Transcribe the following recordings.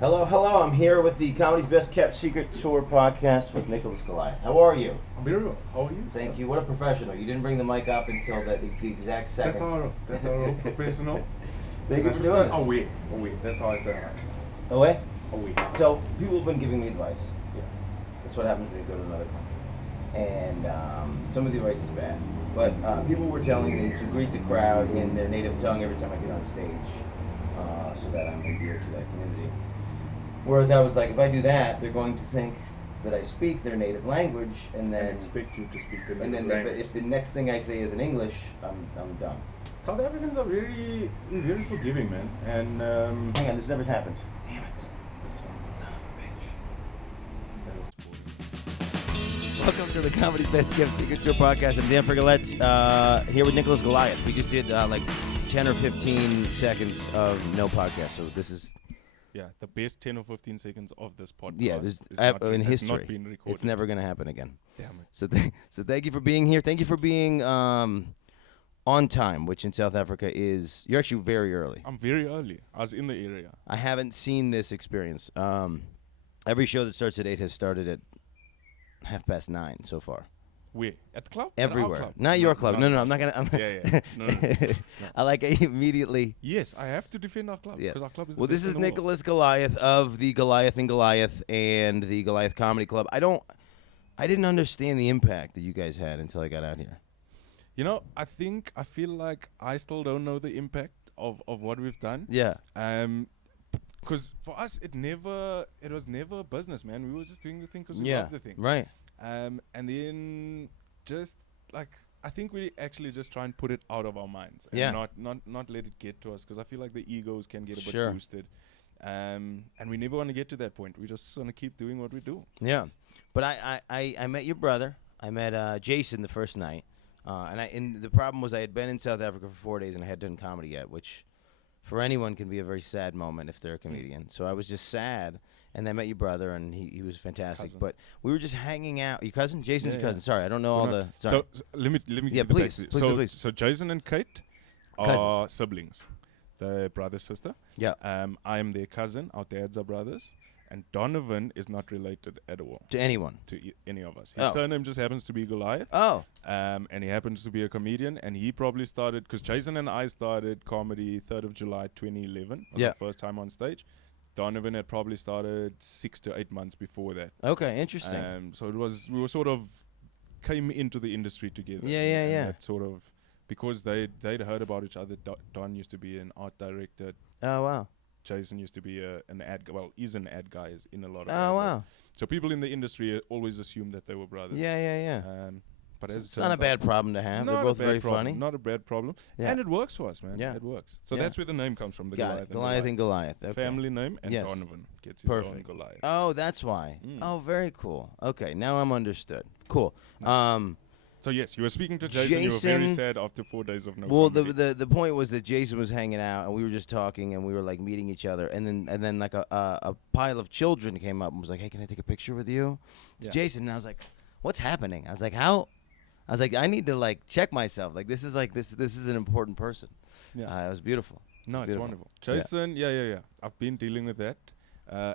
Hello, hello. I'm here with the Comedy's Best Kept Secret Tour podcast with Nicholas Goliath. How are you? I'm very well. How are you? Thank you. What a professional. You didn't bring the mic up until the exact second. That's our professional. Thank you for doing this. Away. That's how I say it. Away? Away. So, people have been giving me advice. Yeah. That's what happens when you go to another country. And some of the advice is bad. But people were telling me to greet the crowd in their native tongue every time I get on stage so that I'm endeared to that community. Whereas I was like, if I do that, they're going to think that I speak their native language, and then expect you to speak the and then if the next thing I say is in English, I'm done. South Africans are very forgiving, man. And Hang on, this never happened. Damn it! that's fine. Son of a bitch. That was Welcome to the Comedy's Best Kept Secret Tour podcast. I'm Dan Frigolette, here with Nicholas Goliath. We just did like 10 or 15 seconds of no podcast, so this is. Yeah, the best 10 or 15 seconds of this podcast. Yeah, this in has history. not been recorded. It's never going to happen again. Damn it. So thank you for being here. Thank you for being on time, which in South Africa is you're actually very early. I'm very early. I was in the area. I haven't seen this experience. Every show that starts at 8 has started at 9:30 so far. Where? At the club? Everywhere. At our club? Not your club. No, I'm not gonna. Yeah. No. I like immediately. Yes, I have to defend our club. Yes. Because our club is the Well, best this is in the world. Nicholas Goliath of the Goliath and Goliath and the Goliath Comedy Club. I didn't understand the impact that you guys had until I got out here. You know, I feel like I still don't know the impact of what we've done. Yeah. Because for us, it was never business, man. We were just doing the thing because we Yeah. loved the thing. Right. And then just like I think we actually just try and put it out of our minds and Yeah. not let it get to us, because I feel like the egos can get a Sure. bit boosted. And we never want to get to that point. We just want to keep doing what we do. Yeah. But I met your brother. I met Jason the first night. And the problem was I had been in South Africa for 4 days and I hadn't done comedy yet, which for anyone can be a very sad moment if they're a comedian. So I was just sad. And then I met your brother, and he was fantastic. Cousin. But we were just hanging out. Your cousin? Jason's your Yeah, cousin. Sorry, I don't know We're all not- the. Sorry. So let me Yeah, give the please, backstory. please. So Jason and Kate are Cousins. siblings. They're brother sister. Yeah. I am their cousin. Our dads are brothers. And Donovan is not related at all To anyone. to any of us. His Oh. surname just happens to be Goliath. Oh. And he happens to be a comedian. And he probably started, because Jason and I started comedy 3rd of July 2011. Was Yeah. our first time on stage. Donovan had probably started 6 to 8 months before that. Okay, interesting. So we were sort of came into the industry together. Yeah. That sort of, because they'd heard about each other. Don used to be an art director. Oh, wow. Jason used to be an ad guy. Well, is an ad guy in a lot of Oh, areas. wow. So people in the industry always assumed that they were brothers. Yeah. But as It's it not a turns bad out, problem to have. They're not a both bad very problem, funny. Not a bad problem. Yeah. And it works for us, man. Yeah. It works. So Yeah. that's where the name comes from, the Got it. Goliath. Goliath and Goliath. Okay. Family name, and Yes. Donovan gets his own Perfect. Goliath. Oh, that's why. Mm. Oh, very cool. Okay, now I'm understood. Cool. Nice. So yes, you were speaking to Jason. You were very Jason- sad after 4 days of no Well, comedy. the point was that Jason was hanging out, and we were just talking, and we were like meeting each other, and then like a pile of children came up and was like, "Hey, can I take a picture with you?" It's Yeah. Jason, and I was like, "What's happening?" I was like, "How?" I was like, "I need to like check myself. Like this is an important person." Yeah. It was beautiful. No, it's beautiful. wonderful. Jason, yeah. I've been dealing with that.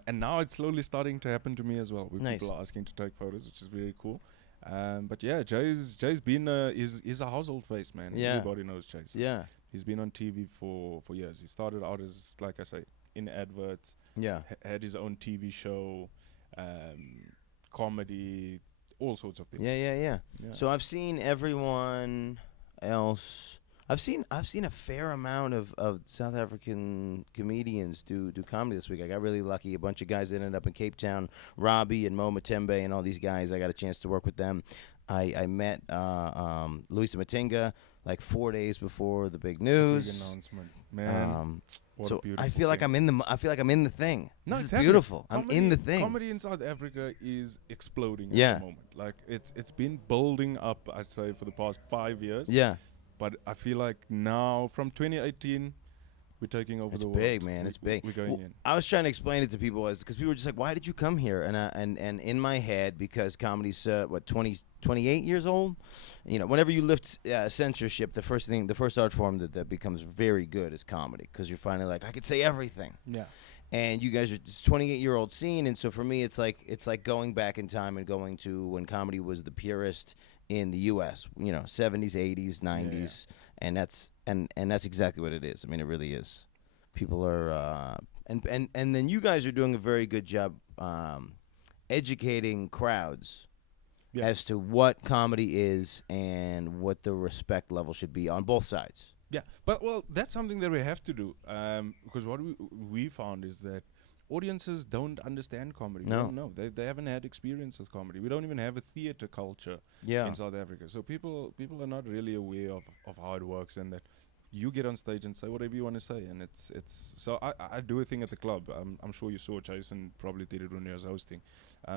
And now it's slowly starting to happen to me as well. With Nice. people are asking to take photos, which is very cool. But yeah, Jay's been he's a household face, man. Yeah. Everybody knows Jason. Yeah. He's been on TV for years. He started out as, like I say, in adverts. Yeah. Had his own TV show, comedy, all sorts of things. Yeah. Yeah. So I've seen everyone else. I've seen a fair amount of South African comedians do comedy this week. I got really lucky. A bunch of guys ended up in Cape Town, Robbie and Mo Matembe and all these guys. I got a chance to work with them. I met Luisa Matinga like 4 days before the big news. Big announcement, man. What a So beautiful I feel like thing. I feel like I'm in the thing. No, This it's is happening. beautiful. I'm in the thing. Comedy in South Africa is exploding Yeah. at the moment. Like it's been building up, I'd say, for the past 5 years. Yeah. But I feel like now, from 2018, we're taking over It's the world. big, man. It's big. We're going Well, in. I was trying to explain it to people because people were just like, "Why did you come here?" And in my head, because comedy's 28 years old. You know, whenever you lift censorship, the first art form that becomes very good is comedy, because you're finally like, I could say everything. Yeah. and you guys are it's 28-year-old scene, and so for me it's like going back in time and going to when comedy was the purest in the US, 70s, 80s, 90s, and that's exactly what it is. I mean, it really is. People are and then you guys are doing a very good job educating crowds as to what comedy is and what the respect level should be on both sides. Yeah, but well, that's something that we have to do because what we found is that audiences don't understand comedy. No. They don't know. They haven't had experience with comedy. We don't even have a theater culture in South Africa. So people are not really aware of how it works, and that you get on stage and say whatever you want to say, and it's so I do a thing at the club. I'm sure you saw Jason probably did it when he was hosting,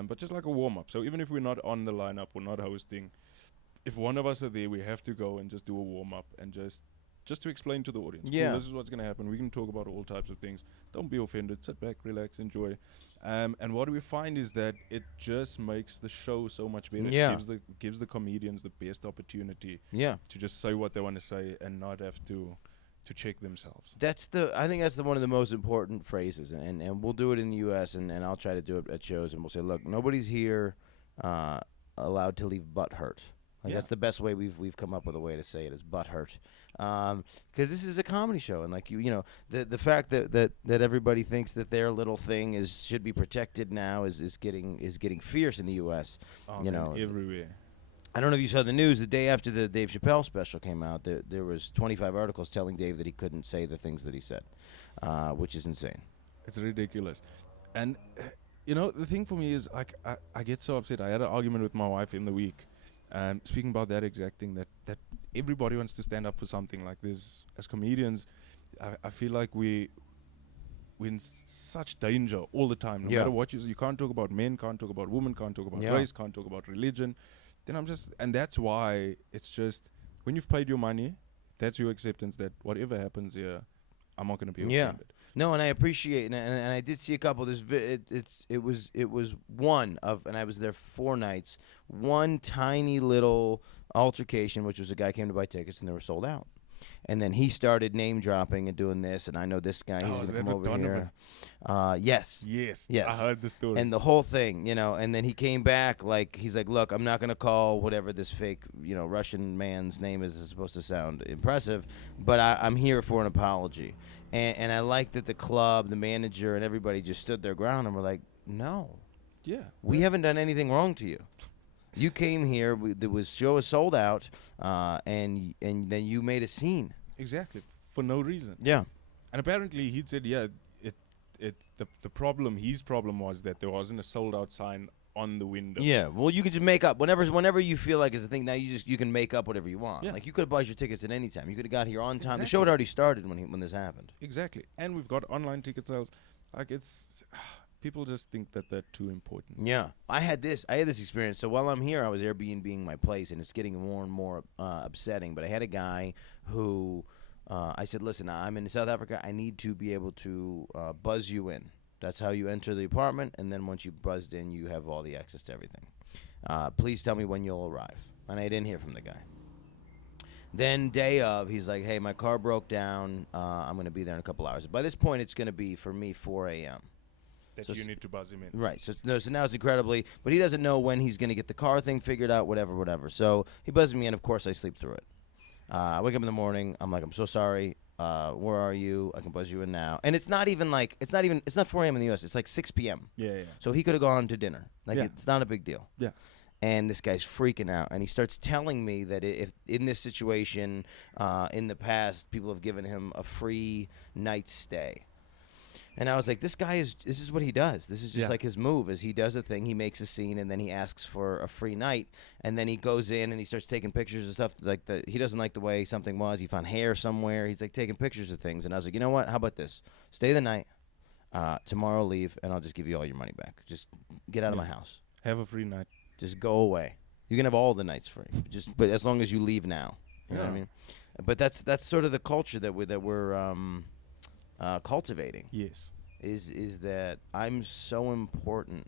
but just like a warm up. So even if we're not on the lineup, we're not hosting. If one of us are there, we have to go and just do a warm up and just to explain to the audience. Yeah. Cool, this is what's going to happen. We can talk about all types of things. Don't be offended. Sit back, relax, enjoy. And what we find is that it just makes the show so much better. Yeah. It gives the comedians the best opportunity to just say what they want to say and not have to check themselves. I think that's one of the most important phrases, and we'll do it in the U.S. and I'll try to do it at shows, and we'll say, look, nobody's here allowed to leave butt hurt. That's the best way we've come up with a way to say it is butt hurt, because this is a comedy show, and like the fact that everybody thinks that their little thing should be protected now is getting fierce in the U.S. Everywhere. I don't know if you saw the news the day after the Dave Chappelle special came out. There was 25 articles telling Dave that he couldn't say the things that he said, which is insane. It's ridiculous, and the thing for me is like I get so upset. I had an argument with my wife in the week. Speaking about that exact thing, that everybody wants to stand up for something like this. As comedians, I feel like we're in such danger all the time. No matter what you can't talk about men, can't talk about women, can't talk about race, can't talk about religion. Then and that's why it's just, when you've paid your money, that's your acceptance that whatever happens here, I'm not going to be offended. No, and I appreciate, and I did see a couple. It was one of, and I was there 4 nights. One tiny little altercation, which was a guy came to buy tickets and they were sold out, and then he started name dropping and doing this, and I know this guy. He's going to come over Donovan? here. Yes. I heard the story. And the whole thing, and then he came back he's like, look, I'm not going to call whatever this fake, Russian man's name is supposed to sound impressive, but I'm here for an apology. And I like that the club, the manager, and everybody just stood their ground and were like, no. Yeah. We haven't done anything wrong to you. You came here, show was sold out, and then you made a scene. Exactly. For no reason. Yeah. And apparently he said, the problem, his problem was that there wasn't a sold out sign on the window. Yeah, well, you could just make up whenever you feel like it's a thing. Now you can make up whatever you want. Yeah. Like you could have bought your tickets at any time. You could have got here on time. Exactly. The show had already started when this happened. Exactly, and we've got online ticket sales. Like people just think that they're too important. Yeah, I had this experience. So while I'm here, I was Airbnb-ing my place, and it's getting more and more upsetting. But I had a guy who I said, listen, I'm in South Africa. I need to be able to buzz you in. That's how you enter the apartment, and then once you buzzed in, you have all the access to everything. Please tell me when you'll arrive. And I didn't hear from the guy. Then day of, he's like, hey, my car broke down. I'm going to be there in a couple hours. By this point, it's going to be, for me, 4 a.m. That you need to buzz him in. Right. So now it's incredibly, but he doesn't know when he's going to get the car thing figured out, whatever. So he buzzes me in. Of course, I sleep through it. I wake up in the morning. I'm like, I'm so sorry. Where are you? I can buzz you in now. And it's not 4 a.m. in the U.S. It's like 6 p.m. Yeah. So he could have gone to dinner. It's not a big deal. Yeah. And this guy's freaking out, and he starts telling me that if in this situation, in the past, people have given him a free night stay. And I was like, this is what he does. This is just like his move, is he does a thing, he makes a scene, and then he asks for a free night, and then he goes in and he starts taking pictures and stuff. He doesn't like the way something was. He found hair somewhere. He's like taking pictures of things. And I was like, you know what? How about this? Stay the night. Tomorrow leave, and I'll just give you all your money back. Just get out of my house. Have a free night. Just go away. You can have all the nights free. But as long as you leave now. You know what I mean? But that's sort of the culture that we're cultivating. Yes. Is that I'm so important,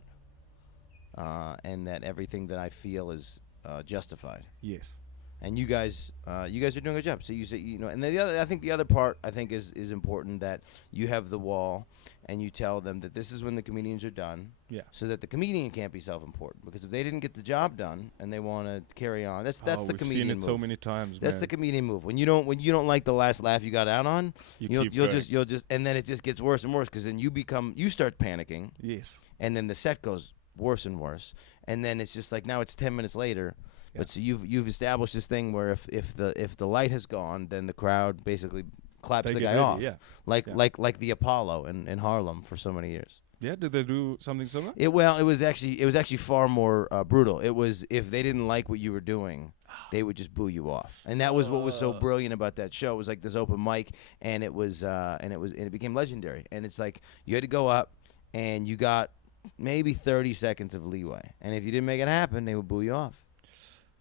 and that everything that I feel is justified. Yes. And you guys are doing a good job. So you say, and then I think the other part I think is important, that you have the wall, and you tell them that this is when the comedians are done. Yeah. So that the comedian can't be self-important, because if they didn't get the job done and they want to carry on, that's the we've comedian seen it move. so many times. That's man. the comedian move. When you don't like the last laugh you got out on, you'll just and then it just gets worse and worse, because then you start panicking. Yes. And then the set goes worse and worse, and then it's just like, now it's 10 minutes later. Yeah. But so you've established this thing where if the light has gone, then the crowd basically claps the guy off. Yeah. Like the Apollo in Harlem for so many years. Yeah, did they do something similar? It was actually far more brutal. It was, if they didn't like what you were doing, they would just boo you off. And that was what was so brilliant about that show. It was like this open mic, and it became legendary. And it's like, you had to go up, and you got maybe 30 seconds of leeway. And if you didn't make it happen, they would boo you off.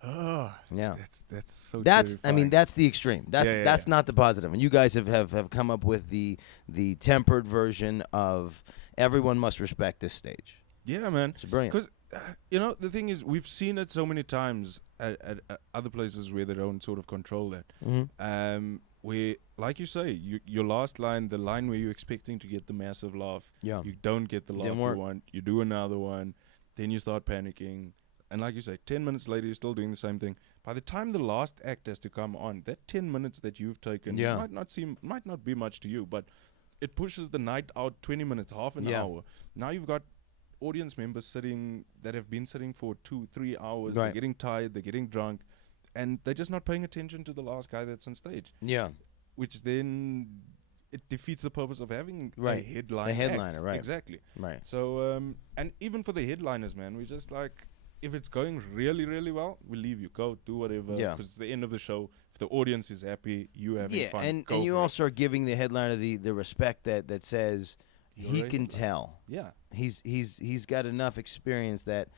Oh, yeah. That's so. That's the extreme. That's yeah. not the positive. And you guys have come up with the tempered version of everyone must respect this stage. Yeah, man. It's brilliant. Because the thing is, we've seen it so many times at other places where they don't sort of control that. Mm-hmm. Where, like you say, your last line, the line where you're expecting to get the massive laugh, Yeah. you don't get the laugh you want. You do another one, then you start panicking. And like you say, 10 minutes later, you're still doing the same thing. By the time the last act has to come on, that 10 minutes that you've taken might not be much to you, but it pushes the night out 20 minutes, half an hour. Now you've got audience members that have been sitting for 2-3 hours. Right. They're getting tired, they're getting drunk, and they're just not paying attention to the last guy that's on stage. Yeah. Which then it defeats the purpose of having a headline. The headliner, act. right. Exactly. Right. So, and even for the headliners, man, we just like, if it's going really, really well, we leave you. Go, do whatever. Yeah. Because it's the end of the show. If the audience is happy, you having fun. And go you for also are giving the headliner the respect that says he can tell. Yeah. He's got enough experience that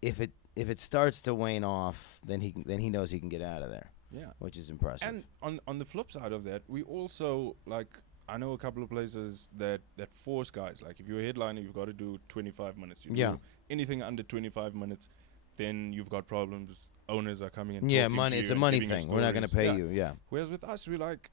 if it starts to wane off, then he knows he can get out of there. Yeah. Which is impressive. And on the flip side of that, we also, like, I know a couple of places that force guys, like, if you're a headliner, you've got to do 25 minutes. You do anything under 25 minutes, then you've got problems. Owners are coming in. Yeah, money. It's a money thing. We're not going to pay you. Yeah. Whereas with us, we're like,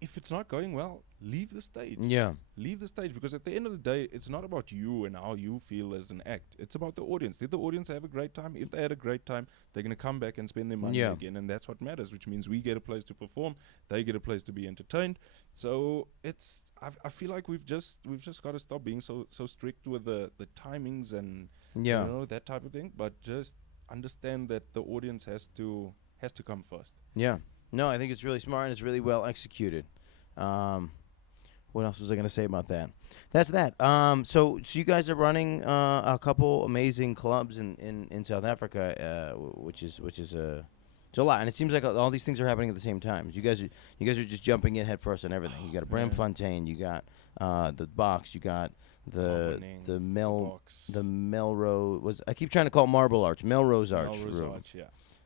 if it's not going well, leave the stage. Yeah. Leave the stage, because at the end of the day, it's not about you and how you feel as an act. It's about the audience. Did the audience have a great time? If they had a great time, they're going to come back and spend their money again, and that's what matters, which means we get a place to perform, they get a place to be entertained. So it's, I feel like we've just got to stop being so strict with the timings and that type of thing, but just understand that the audience has to come first. Yeah. No, I think it's really smart and it's really well executed. What else was I going to say about that? That's that. So you guys are running a couple amazing clubs in South Africa, which is it's a lot, and it seems like all these things are happening at the same time. You guys are just jumping in head first on everything. You got a Bramfontein, you got the box, you got the Melrose. I keep trying to call it Marble Arch, Melrose Arch. Melrose Arch, yeah.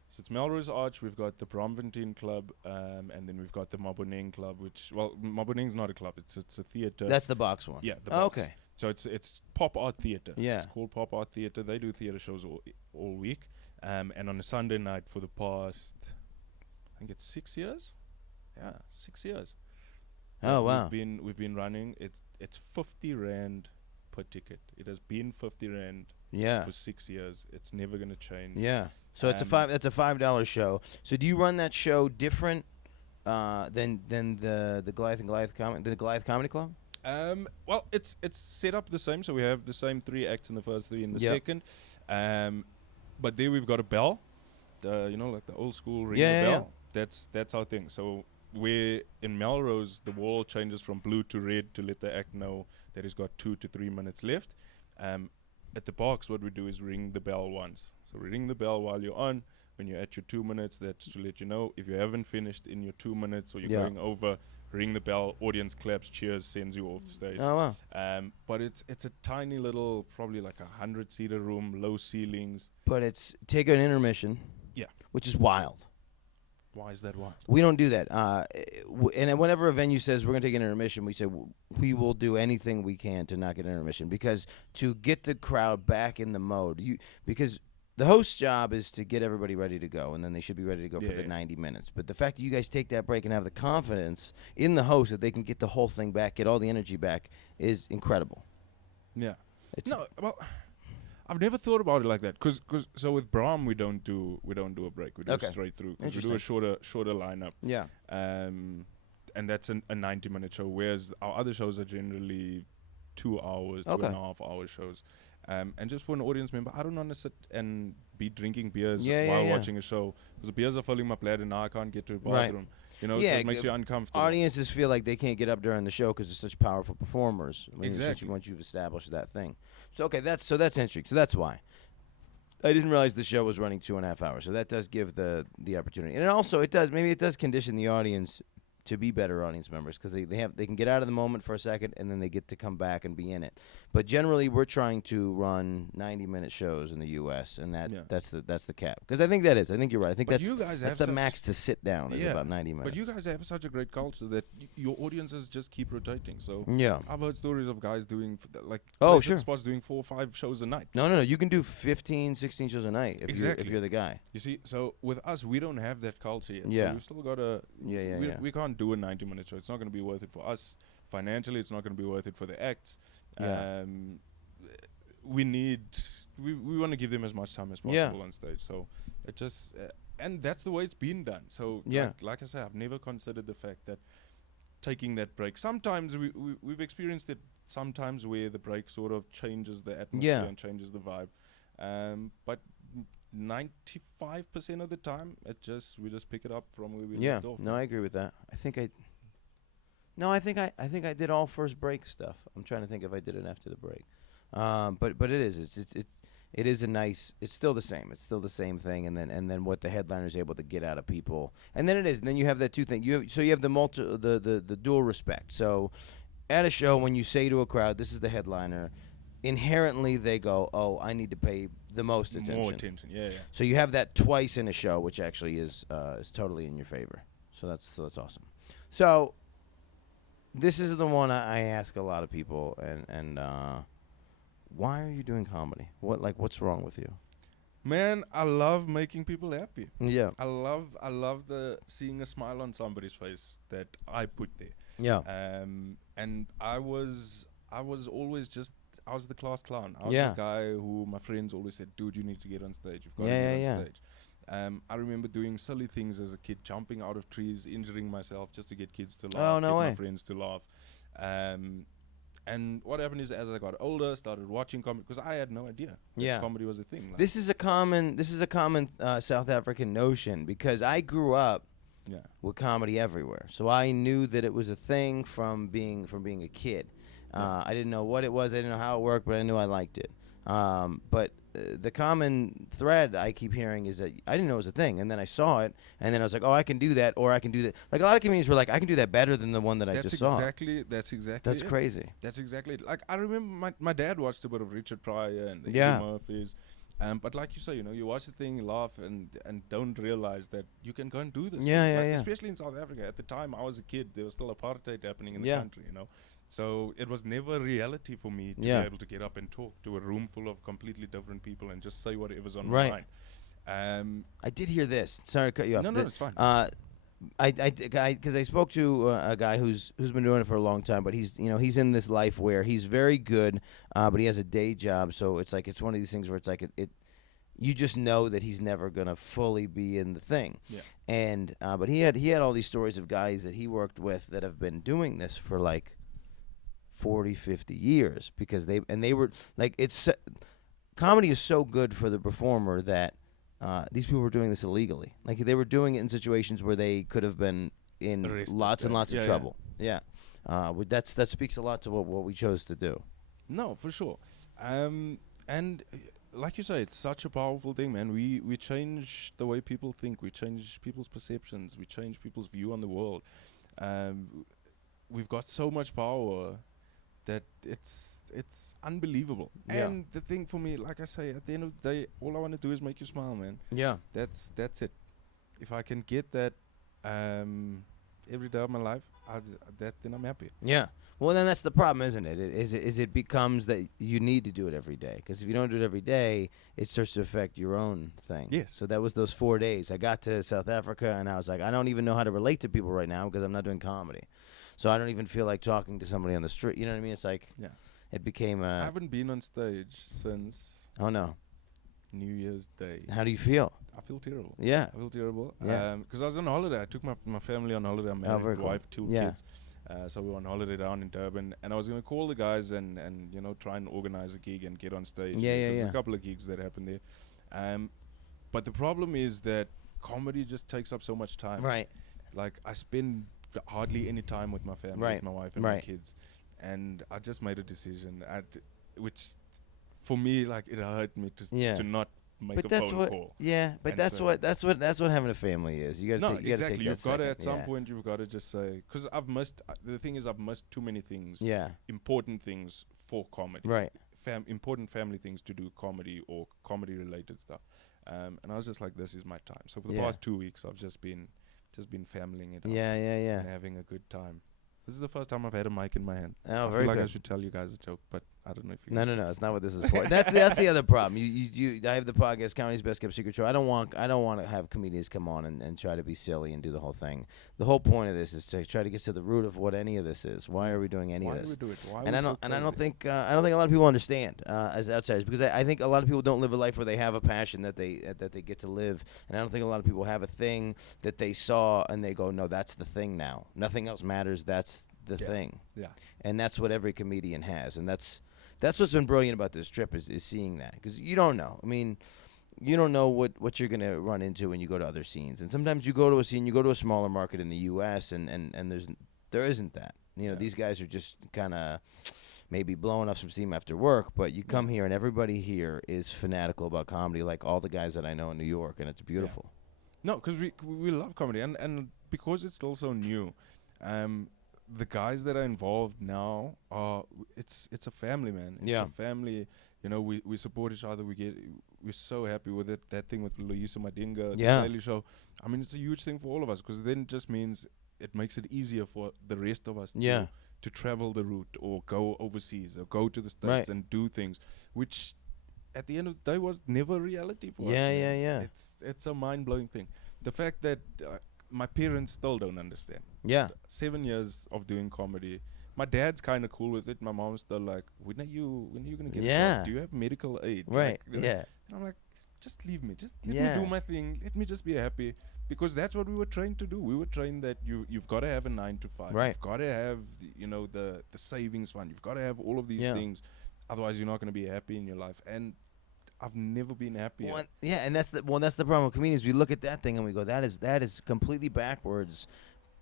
So it's Melrose Arch, we've got the Bramfontein Club, and then we've got the Maboneng Club, which, well, Maboneng's not a club, it's a theatre. That's the box one. Yeah, the box. Okay. So it's pop art theatre. Yeah. It's called pop art theatre. They do theatre shows all week. And on a Sunday night for the past, I think it's 6 years? Yeah, 6 years. Oh, wow. We've been running, it's 50 Rand per ticket. It has been 50 Rand for 6 years. It's never going to change. Yeah. So that's a $5 show. So do you run that show different than the Goliath Comedy Club? Well, it's set up the same. So we have the same 3 acts in the first 3 in the second. But there we've got a bell, like the old school ring the bell. Yeah. That's our thing. So we're in Melrose, the wall changes from blue to red to let the act know that he's got 2 to 3 minutes left. At the box, what we do is ring the bell once. So we ring the bell while you're on. When you're at your 2 minutes, that's to let you know. If you haven't finished in your 2 minutes or you're going over, ring the bell, audience claps, cheers, sends you off the stage. Oh, wow. But it's a tiny little, probably like 100-seater room, low ceilings. But it's take an intermission. Yeah. Which is wild. Why is that wild? We don't do that. And whenever a venue says we're going to take an intermission, we say we will do anything we can to not get an intermission, because to get the crowd back in the mode, because the host's job is to get everybody ready to go, and then they should be ready to go for the Yeah. 90 minutes. But the fact that you guys take that break and have the confidence in the host that they can get the whole thing back, get all the energy back, is incredible. Yeah. It's, No, well, I've never thought about it like that. Cause so with Brahm we don't do a break. We do Okay. it straight through. 'Cause we do Interesting. a shorter lineup. Yeah. And that's a 90-minute show. Whereas our other shows are generally 2 hours, Okay. 2.5 hour shows. And just for an audience member, I don't want to sit and be drinking beers Yeah, while yeah. watching a show because the beers are filling my bladder and now I can't get to the Right. bathroom. You know, Yeah, so it makes if you uncomfortable. Audiences feel like they can't get up during the show because they're such powerful performers. I mean, Exactly. Once you've established that thing. So okay, that's interesting. So that's why. I didn't realize the show was running 2.5 hours. So that does give the opportunity, and also it does condition the audience to be better audience members because they can get out of the moment for a second and then they get to come back and be in it. But generally, we're trying to run 90-minute shows in the U.S. and that's the cap because I think you're right. I think But that's you guys that's have the max to sit down is Yeah, about 90 minutes. But you guys have such a great culture that your audiences just keep rotating. So Yeah. I've heard stories of guys doing Oh, places, sure. spots doing 4 or 5 shows a night. No. You can do 15, 16 shows a night if Exactly. you're the guy. You see, so with us, we don't have that culture yet. Yeah. So we've still got to. Yeah. We can't do a 90-minute show. It's not going to be worth it for us financially. It's not going to be worth it for the acts. Yeah. We want to give them as much time as possible on stage. So it just and that's the way it's been done. So Yeah. like I say, I've never considered the fact that taking that break. Sometimes we've experienced it. Sometimes where the break sort of changes the atmosphere and changes the vibe. But 95% of the time, we just pick it up from where we left off. No, I agree with that. I think I did all first break stuff. I'm trying to think if I did it after the break. But it is a nice. It's still the same. It's still the same thing. And then what the headliner is able to get out of people. And then and then you have that two thing. You have the dual respect. So at a show when you say to a crowd, "This is the headliner," inherently they go, "Oh, I need to pay the most attention." More attention. Yeah. So you have that twice in a show, which actually is totally in your favor. So that's awesome. So this is the one I ask a lot of people, and why are you doing comedy? What's wrong with you? Man, I love making people happy. Yeah. I love the seeing a smile on somebody's face that I put there. Yeah. And I was always I was the class clown. I was Yeah. the guy who my friends always said, "Dude, you need to get on stage. You've got Yeah, to get yeah, on stage." I remember doing silly things as a kid, jumping out of trees, injuring myself just to get kids to laugh, Oh, no get way. my friends to laugh. And what happened is, as I got older, started watching comedy because I had no idea that comedy was a thing. Like, This is a common South African notion because I grew up with comedy everywhere, so I knew that it was a thing from being a kid. I didn't know what it was, I didn't know how it worked, but I knew I liked it. But the common thread I keep hearing is that I didn't know it was a thing, and then I saw it, and then I was like, oh, I can do that, or I can do that. Like a lot of comedians were like, I can do that better than the one that I just saw. That's exactly. That's it. crazy. That's exactly it. Like I remember my dad watched a bit of Richard Pryor and the Yeah. Eddie Murphys. But like you say, you watch the thing, laugh, and don't realize that you can go and do this. Yeah, thing. yeah, Like, yeah. especially in South Africa. At the time I was a kid, there was still apartheid happening in the Yeah. country, So it was never a reality for me to Yeah. be able to get up and talk to a room full of completely different people and just say whatever's on Right. my mind. I did hear this. Sorry to cut you off. No, it's fine. Because I spoke to a guy who's been doing it for a long time, but he's in this life where he's very good, but he has a day job, so it's one of these things where it's like it you just know that he's never gonna fully be in the thing. Yeah. And but he had all these stories of guys that he worked with that have been doing this for like 40, 50 years because they were like comedy is so good for the performer that these people were doing this illegally. Like they were doing it in situations where they could have been in Arrested, lots and lots of yeah. trouble. Yeah. That speaks a lot to what we chose to do. No, for sure. And like you say, it's such a powerful thing, man. We change the way people think. We change people's perceptions. We change people's view on the world. We've got so much power that it's unbelievable. Yeah. And the thing for me, like I say, at the end of the day, all I want to do is make you smile, man. Yeah. That's it. If I can get that every day of my life, then I'm happy. Yeah. Well, then that's the problem, isn't it? It becomes that you need to do it every day. Because if you don't do it every day, it starts to affect your own thing. Yes. So that was those 4 days. I got to South Africa, and I was like, I don't even know how to relate to people right now because I'm not doing comedy. So I don't even feel like talking to somebody on the street. You know what I mean? It's like, Yeah. it became I a, haven't been on stage since oh, no. New Year's Day. How do you feel? I feel terrible. Yeah. I feel terrible. Yeah. Because I was on holiday. I took my family on holiday. I'm Oh, married, very cool. wife, 2 Yeah. kids. So we were on holiday down in Durban, and I was gonna call the guys and try and organize a gig and get on stage. Yeah, yeah, There's yeah. a couple of gigs that happened there. But the problem is that comedy just takes up so much time. Right. Like I spend hardly any time with my family, Right. with my wife and my Right. kids, and I just made a decision which for me, like, it hurt me Yeah. to not make But a that's phone what, call. yeah. But And that's so- what having a family is. You got to No, take, you gotta exactly. take that You've got to, second. at some Yeah. point, you've got to just say, because the thing is, I've missed too many things, Yeah. important things for comedy. Right. Important family things to do comedy or comedy related stuff. And I was just like, this is my time. So for the Yeah. past 2 weeks, I've just been familying it up Yeah. Yeah. and Yeah. having a good time. This is the first time I've had a mic in my hand. Oh, I very feel like I good. should tell you guys a joke, but I don't know if you. No, it's not what this is for. That's the other problem. I have the podcast, Comedy's Best Kept Secret Show. I don't want to have comedians come on and try to be silly and do the whole thing. The whole point of this is to try to get to the root of what any of this is. Why are we doing any Why of do we this? do it? Why And are I we don't so and I don't crazy? think a lot of people understand as outsiders, because I think a lot of people don't live a life where they have a passion that they get to live, and I don't think a lot of people have a thing that they saw and they go, no, that's the thing now. Nothing else matters. That's the Yeah. thing. Yeah. And that's what every comedian has, and that's what's been brilliant about this trip is seeing that, because you don't know. I mean, you don't know what you're gonna run into when you go to other scenes, and sometimes you go to a scene, you go to a smaller market in the U.S. and there isn't that. You know, Yeah. these guys are just kind of maybe blowing off some steam after work, but you come here and everybody here is fanatical about comedy, like all the guys that I know in New York, and it's beautiful. No, because we love comedy, and because it's still so new, the guys that are involved now it's a family, man. It's Yeah. a family. You know, we support each other. We're so happy with it. That thing with Loyiso Madinga, Yeah. the Daily Show. I mean, it's a huge thing for all of us, because then it just means it makes it easier for the rest of us Yeah. to travel the route or go overseas or go to the States Right. and do things, which at the end of the day was never reality for us. Yeah, man. yeah, yeah. It's a mind-blowing thing. The fact that my parents still don't understand. Yeah. 7 years of doing comedy. My dad's kind of cool with it. My mom's still like, when are you gonna get a Yeah. job? Do you have medical aid? Right. Like, you know, Yeah. and I'm like, just leave me. Just let Yeah. me do my thing. Let me just be happy. Because that's what we were trained to do. We were trained that you've got to have a 9 to 5. Right. You've got to have the savings fund. You've got to have all of these Yeah. things. Otherwise, you're not going to be happy in your life. And I've never been happier. Well, yeah, and that's the problem with comedians. We look at that thing and we go, that is completely backwards,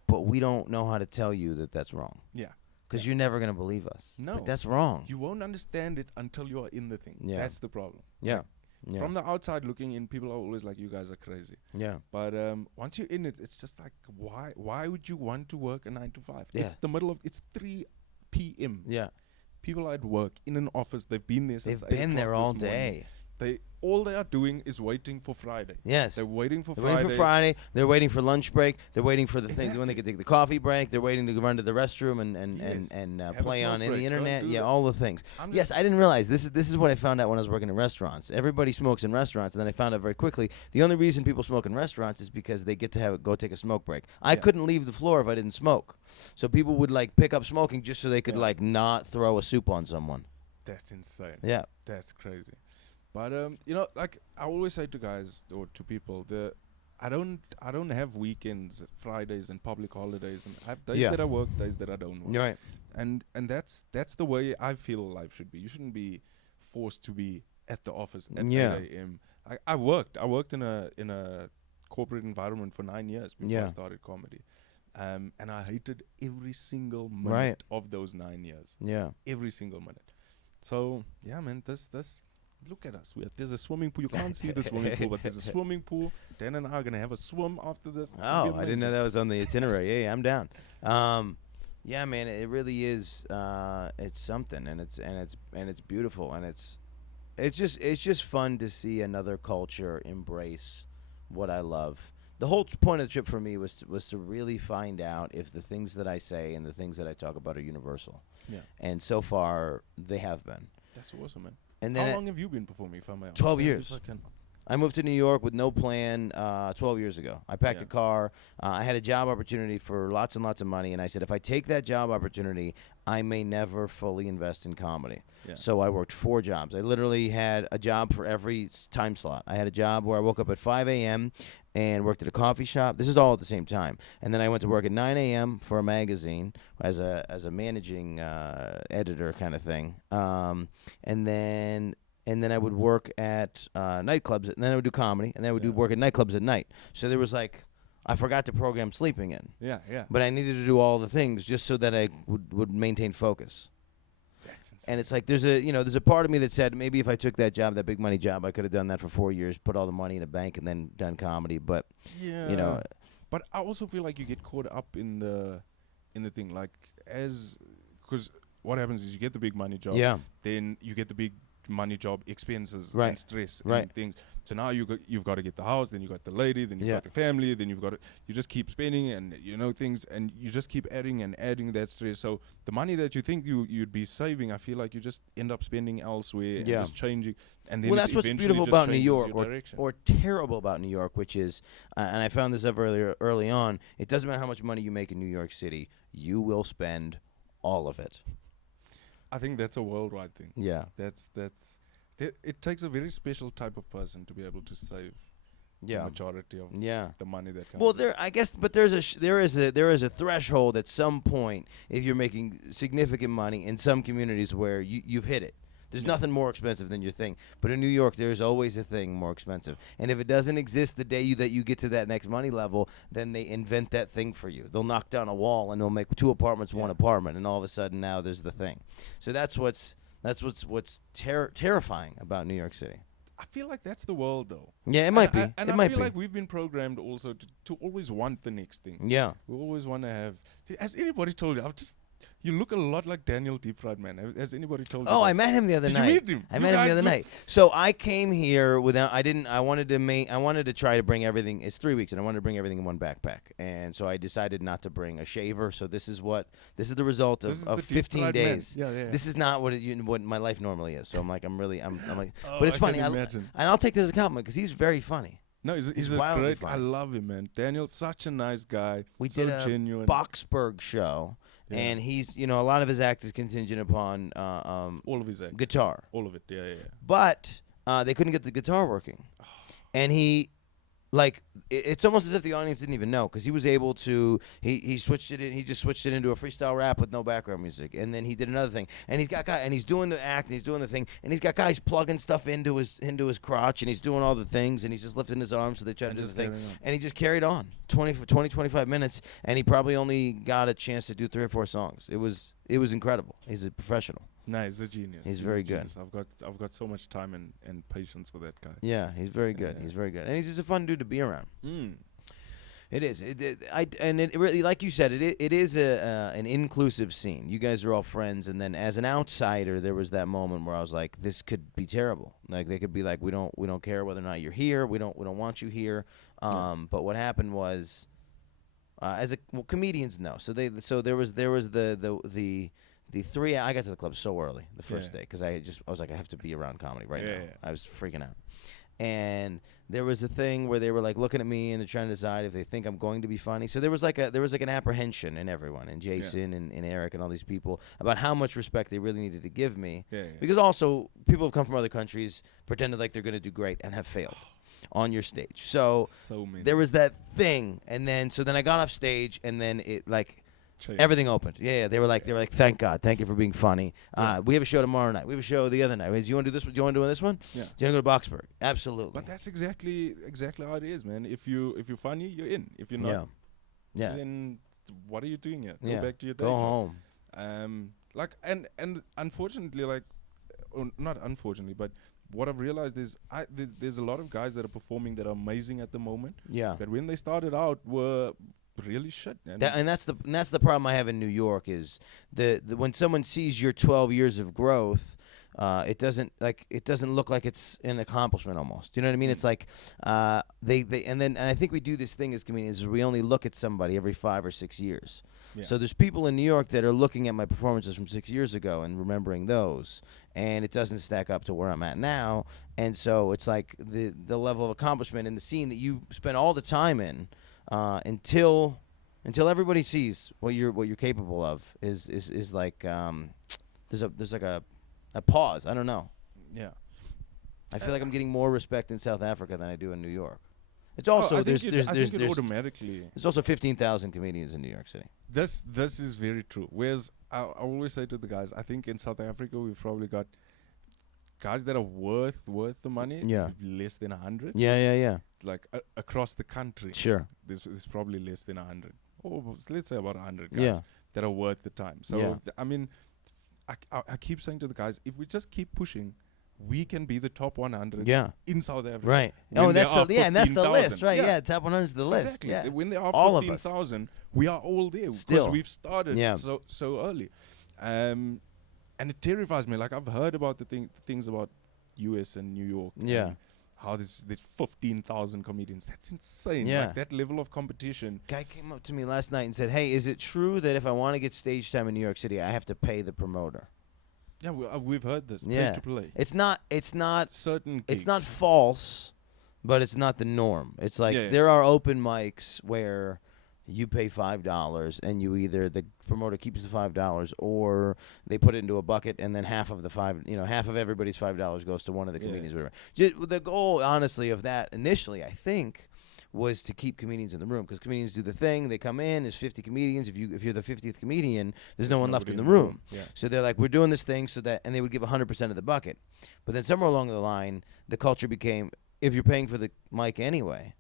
but we don't know how to tell you that that's wrong, Yeah. because you're never gonna believe us. No. But that's wrong. You won't understand it until you are in the thing. Yeah. That's the problem. Yeah. Yeah. From the outside looking in, people are always like, you guys are crazy. Yeah. But once you're in it, it's just like, why would you want to work a 9 to 5? Yeah. It's 3 p.m. Yeah. People are at work in an office. They've been there since They've 8 been there o'clock all this morning. day. All they are doing is waiting for Friday. Yes. They're waiting for They're Friday. waiting for Friday. They're waiting for lunch break. They're waiting for the thing when they Exactly. can take the coffee break. They're waiting to run to the restroom and Yes. Have a play smoke on the break. Go internet. do Yeah, that. all the things. I'm Yes, just- I didn't realize this is what I found out when I was working in restaurants. Everybody smokes in restaurants, and then I found out very quickly the only reason people smoke in restaurants is because they get to go take a smoke break. I Yeah. couldn't leave the floor if I didn't smoke, so people would like pick up smoking just so they could Yeah. like not throw a soup on someone. That's insane. Yeah. That's crazy. But like I always say to guys or to people, I don't have weekends, Fridays, and public holidays, and I have days Yeah. that I work, days that I don't work. You're right. And that's the way I feel life should be. You shouldn't be forced to be at the office at Yeah. 8 a.m. I worked in a corporate environment for 9 years before Yeah. I started comedy. And I hated every single minute Right. of those 9 years. Yeah. Every single minute. So yeah, man, this look at us. There's a swimming pool. You can't see the swimming pool, but there's a swimming pool. Dan and I are gonna have a swim after this. It's gonna be Oh, I didn't know amazing. that was on the itinerary. Yeah, I'm down. Yeah, man, it really is. It's something, and it's beautiful, and it's just fun to see another culture embrace what I love. the whole point of the trip for me was to really find out if the things that I say and the things that I talk about are universal. Yeah. And so far, they have been. That's awesome, man. And How then long have you been performing, if I may ask? 12 If years. I can- I moved to New York with no plan 12 years ago. I packed Yeah. a car. I had a job opportunity for lots and lots of money, and I said, if I take that job opportunity, I may never fully invest in comedy. Yeah. So I worked 4 jobs. I literally had a job for every time slot. I had a job where I woke up at 5 a.m. and worked at a coffee shop. This is all at the same time. And then I went to work at 9 a.m. for a magazine as a managing editor kind of thing. And then I would work at nightclubs, and then I would do comedy, and then I would do work at nightclubs at night. So there was like, I forgot to program sleeping in. Yeah, yeah. But I needed to do all the things just so that I would maintain focus. That's insane. And it's like there's a part of me that said maybe if I took that job, that big money job, I could have done that for 4 years, put all the money in a bank, and then done comedy. But Yeah. But I also feel like you get caught up in the thing, like because what happens is you get the big money job, yeah, then you get the big money job expenses Right. and stress Right. and things. So now you've got to get the house, then you got the lady, then you Yeah. got the family, then you just keep spending and things, and you just keep adding that stress. So the money that you think you'd be saving, I feel like you just end up spending elsewhere and Yeah. just changing. And then well, it that's what's eventually beautiful just about New changes York, your direction. or terrible about New York, which is, and I found this up early on. It doesn't matter how much money you make in New York City, you will spend all of it. I think that's a worldwide thing. Yeah, It takes a very special type of person to be able to save the yeah, majority of yeah. the money that comes. Well, there is a threshold at some point if you're making significant money in some communities where you've hit it. There's Yeah. nothing more expensive than your thing. But in New York, there's always a thing more expensive. And if it doesn't exist the day that you get to that next money level, then they invent that thing for you. They'll knock down a wall and they'll make 2 apartments, 1 Yeah. apartment, and all of a sudden now there's the thing. So that's what's terrifying about New York City. I feel like that's the world, though. Yeah, it might be. And It I might feel be. like we've been programmed also to always want the next thing. Yeah. We always want to have. Has anybody told you? You look a lot like Daniel Deep Fried, man. Has anybody told you? Oh, that? I met him the other Did night. you meet him? I You met him the guys other look- night. So I came here without. I wanted to try to bring everything. It's 3 weeks, and I wanted to bring everything in one backpack. And so I decided not to bring a shaver. So this is the result This is of the deep 15 fried man. days. Yeah, yeah. This is not what my life normally is. So I'm like, I'm like, Oh, but it's I funny. can imagine. And I'll take this as a compliment because he's very funny. No, he's he's a wildly great. I funny. love him, man. Daniel's such a nice guy. We so did a genuine. Boxburg show, Yeah. and he's a lot of his act is contingent upon all of his acts. guitar. All of it. Yeah, yeah, yeah. But they couldn't get the guitar working, and it's almost as if the audience didn't even know because he was able to. He switched it in. He just switched it into a freestyle rap with no background music, and then he did another thing. And he's doing the act, and he's doing the thing, and he's got guys plugging stuff into his crotch, and he's doing all the things, and he's just lifting his arms so they try to And do the just thing, carrying on. and he just carried on 25 minutes, and he probably only got a chance to do 3 or 4 songs. It was incredible. He's a professional. No, he's a genius. He's a very good. genius. I've got so much time and patience for that guy. Yeah, he's very good. Yeah. He's very good, and he's just a fun dude to be around. Mm. It is. It really, like you said, it is an inclusive scene. You guys are all friends, and then as an outsider, there was that moment where I was like, this could be terrible. Like they could be like, we don't care whether or not you're here. We don't want you here. But what happened was, comedians know. So there was the 3. I got to the club so early the first day because I was like, I have to be around comedy right now. Yeah. I was freaking out. And there was a thing where they were like looking at me and they're trying to decide if they think I'm going to be funny. So there was like an apprehension in everyone, and Jason and Eric and all these people about how much respect they really needed to give me. Yeah, yeah. Because also people have come from other countries, pretended like they're going to do great, and have failed on your stage. So many. there was that thing, and then I got off stage, and then it like. Change. Everything opened. Yeah, they were like, thank God, thank you for being funny. Yeah. We have a show tomorrow night. We have a show the other night. Do you want to do this one? Do you want to do this one? Yeah. Do you want to go to Boxburg? Absolutely. But that's exactly how it is, man. If you're funny, you're in. If you're not, yeah. then what are you doing here? Yeah. Go back to your day Go job. home. And unfortunately, or not unfortunately, but what I've realized is there's a lot of guys that are performing that are amazing at the moment. Yeah. That when they started out were really shit. And That's the problem I have in New York is the when someone sees your 12 years of growth, it doesn't look like it's an accomplishment almost. You know what I mean? It's like and I think we do this thing as comedians. We only look at somebody every 5 or 6 years. Yeah. So there's people in New York that are looking at my performances from 6 years ago and remembering those, and it doesn't stack up to where I'm at now. And so it's like the level of accomplishment in the scene that you spend all the time in until everybody sees what you're capable of is like there's like a pause. I don't know. Yeah. I feel like I'm getting more respect in South Africa than I do in New York. It's also there's automatically. There's also 15,000 comedians in New York City. This is very true. Whereas I always say to the guys, I think in South Africa we've probably got guys that are worth the money. Yeah. Less than 100. Yeah. Like across the country. Sure. There's probably less than 100. Or let's say about 100 guys that are worth the time. So I mean, I keep saying to the guys, if we just keep pushing, we can be the top 100 in South Africa. Right. And that's the list, right? Yeah, top 100 is the list. Exactly. Yeah. When there are all 15,000, we are all there because Still. we've started so early. And it terrifies me. Like I've heard about the things about US and New York. Yeah. And how there's 15,000 comedians. That's insane. Yeah. Like that level of competition. Guy came up to me last night and said, "Hey, is it true that if I want to get stage time in New York City, I have to pay the promoter?" Yeah, we've heard this. Yeah. Pay to play. It's not Certain gigs. It's not false, but it's not the norm. It's like there are open mics where you pay $5 and you either the promoter keeps the $5 or they put it into a bucket and then half of everybody's $5 goes to one of the comedians. Whatever. The goal, honestly, of that initially, I think, was to keep comedians in the room because comedians do the thing. They come in. There's 50 comedians. If you're the 50th comedian, there's no one left in the room. Yeah. So they're like, we're doing this thing and they would give 100% of the bucket. But then somewhere along the line, the culture became, if you're paying for the mic anyway,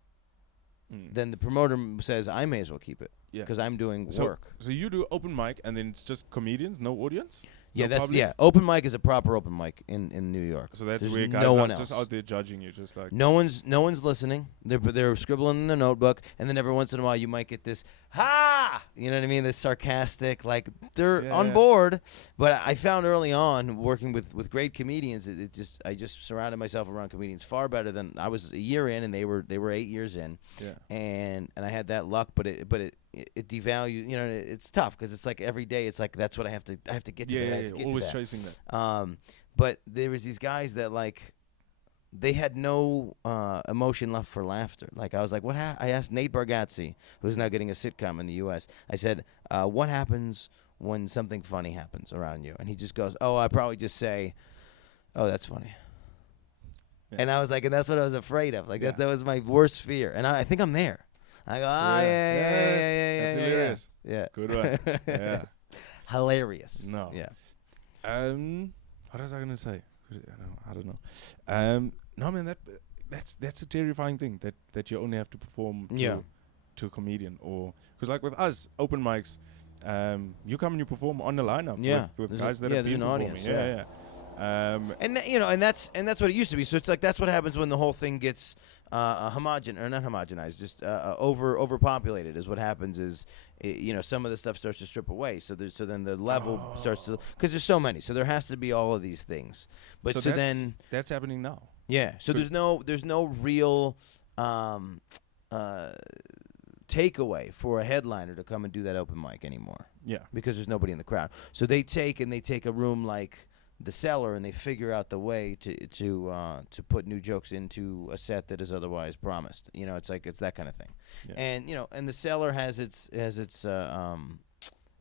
then the promoter says, I may as well keep it because I'm doing work. So you do open mic and then it's just comedians, no audience? Yeah, no public? Open mic is a proper open mic in New York. So that's There's where guys no are one just else out there judging you, just like no one's listening. They're scribbling in their notebook, and then every once in a while you might get this ha, you know what I mean? This sarcastic, like they're on board. But I found early on working with great comedians, I just surrounded myself around comedians far better than I was a year in, and they were 8 years in. Yeah. And I had that luck, but it devalues. You know, it's tough because it's like every day. It's like that's what I have to get to. Yeah, always chasing that. But there was these guys that like they had no emotion left for laughter. Like I was like, I asked Nate Bargatze, who's now getting a sitcom in the U.S. I said, what happens when something funny happens around you? And he just goes, I probably just say, oh, that's funny. Yeah. And I was like, and that's what I was afraid of. Like that was my worst fear. And I think I'm there. I go, yeah. That's hilarious. Yeah. Good one. Yeah. Hilarious. No. Yeah. What was I gonna say? I don't know. No, man, that's a terrifying thing that you only have to perform to a comedian, or because like with us open mics, you come and you perform on the lineup with guys that have been performing. Yeah. And that's what it used to be. So it's like that's what happens when the whole thing gets not homogenized, just overpopulated. Is what happens is, some of the stuff starts to strip away. So then the level starts to, because there's so many. So there has to be all of these things. But then that's happening now. Yeah. So there's no real takeaway for a headliner to come and do that open mic anymore. Yeah. Because there's nobody in the crowd. So they take a room like the Cellar and they figure out the way to put new jokes into a set that is otherwise promised. It's that kind of thing. Yeah. And the Cellar has its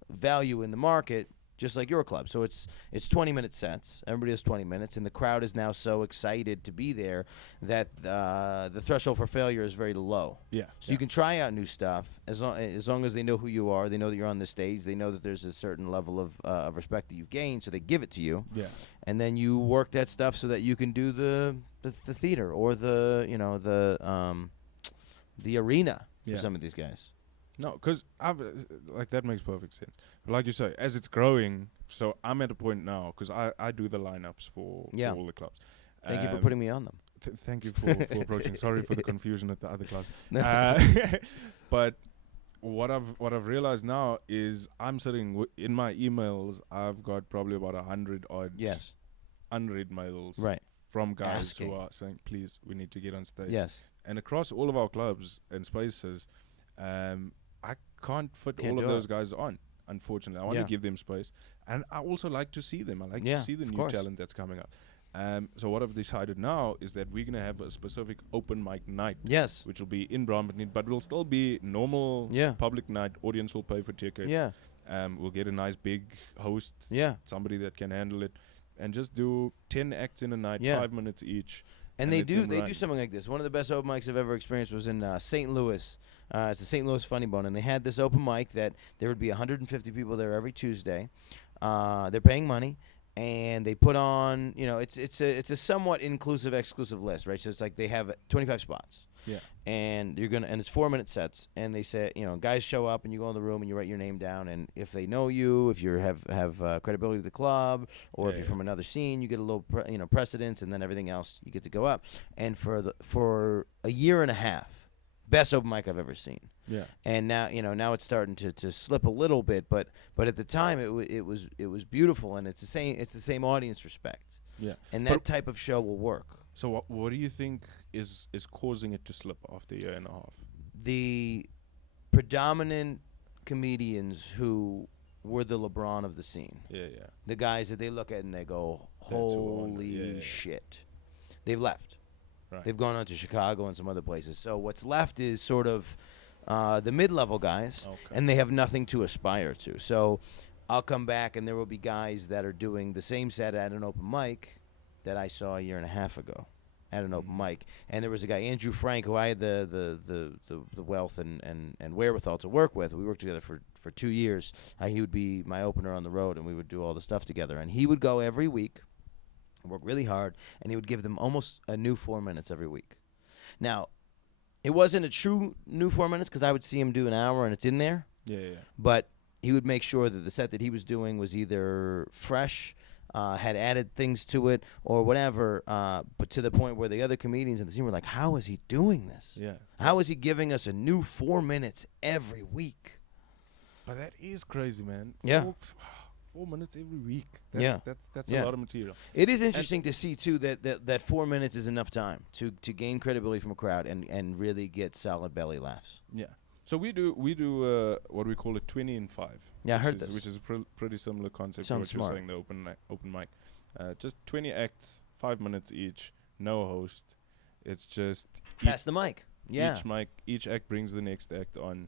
value in the market, just like your club. So it's 20-minute sets. Everybody has 20 minutes, and the crowd is now so excited to be there that the threshold for failure is very low. Yeah. So you can try out new stuff as long as they know who you are. They know that you're on the stage. They know that there's a certain level of respect that you've gained, so they give it to you. Yeah. And then you work that stuff so that you can do the theater or the arena for some of these guys. No, because that makes perfect sense. But like you say, as it's growing, so I'm at a point now, because I do the lineups for all the clubs. Thank you for putting me on them. Thank you for approaching. Sorry for the confusion at the other clubs. But what I've realized now is I'm sitting in my emails. I've got probably about 100 odd unread mails Right. from guys Asking. who are saying, please, we need to get on stage. Yes. And across all of our clubs and spaces, I can't fit Can't all of do those it. guys on, unfortunately. I want Yeah. to give them space. And I also like to see them. I like Yeah, to see the of new course. talent that's coming up. So what I've decided now is that we're going to have a specific open mic night, Yes. which will be in Brampton, but will still be normal Yeah. public night. Audience will pay for tickets. Yeah. We'll get a nice big host, Yeah. somebody that can handle it, and just do 10 acts in a night, Yeah. 5 minutes each. And let them they run. do something like this. One of the best open mics I've ever experienced was in St. Louis. It's a St. Louis Funny Bone, and they had this open mic that there would be 150 people there every Tuesday. They're paying money, and they put on, it's a somewhat inclusive, exclusive list, right? So it's like they have 25 spots. Yeah. And it's 4-minute sets, and they say, guys show up, and you go in the room and you write your name down, and if they know you, if you have credibility to the club, or if you're from another scene, you get a little precedence, and then everything else you get to go up. And for a year and a half, best open mic I've ever seen. Yeah. And now it's starting to slip a little bit, but at the time it was beautiful, and it's the same audience respect. Yeah. And that type of show will work. So what do you think is causing it to slip after a year and a half? The predominant comedians who were the LeBron of the scene. Yeah. The guys that they look at and they go, That's who I want. holy Yeah. shit. They've left. Right. They've gone on to Chicago and some other places. So what's left is sort of the mid-level guys, and they have nothing to aspire to. So I'll come back, and there will be guys that are doing the same set at an open mic that I saw a year and a half ago at an open mic. And there was a guy, Andrew Frank, who I had the wealth and wherewithal to work with. We worked together for 2 years. He would be my opener on the road, and we would do all the stuff together. And he would go every week, work really hard, and he would give them almost a new 4 minutes every week. Now, it wasn't a true new 4 minutes because I would see him do an hour and it's in there. Yeah. But he would make sure that the set that he was doing was either fresh, had added things to it, or whatever, but to the point where the other comedians in the scene were like, how is he doing this? Yeah. How is he giving us a new 4 minutes every week? But that is crazy, man. Yeah. 4 minutes every week. That's Yeah. a lot of material. It is interesting to see, too, that 4 minutes is enough time to gain credibility from a crowd and really get solid belly laughs. Yeah. So we do what we call a 20 in 5. Yeah, I heard this. Which is a pretty similar concept to Sounds what you're smart. saying, the open mic. Just 20 acts, 5 minutes each, no host. It's just Pass the mic. Yeah. each act brings the next act on,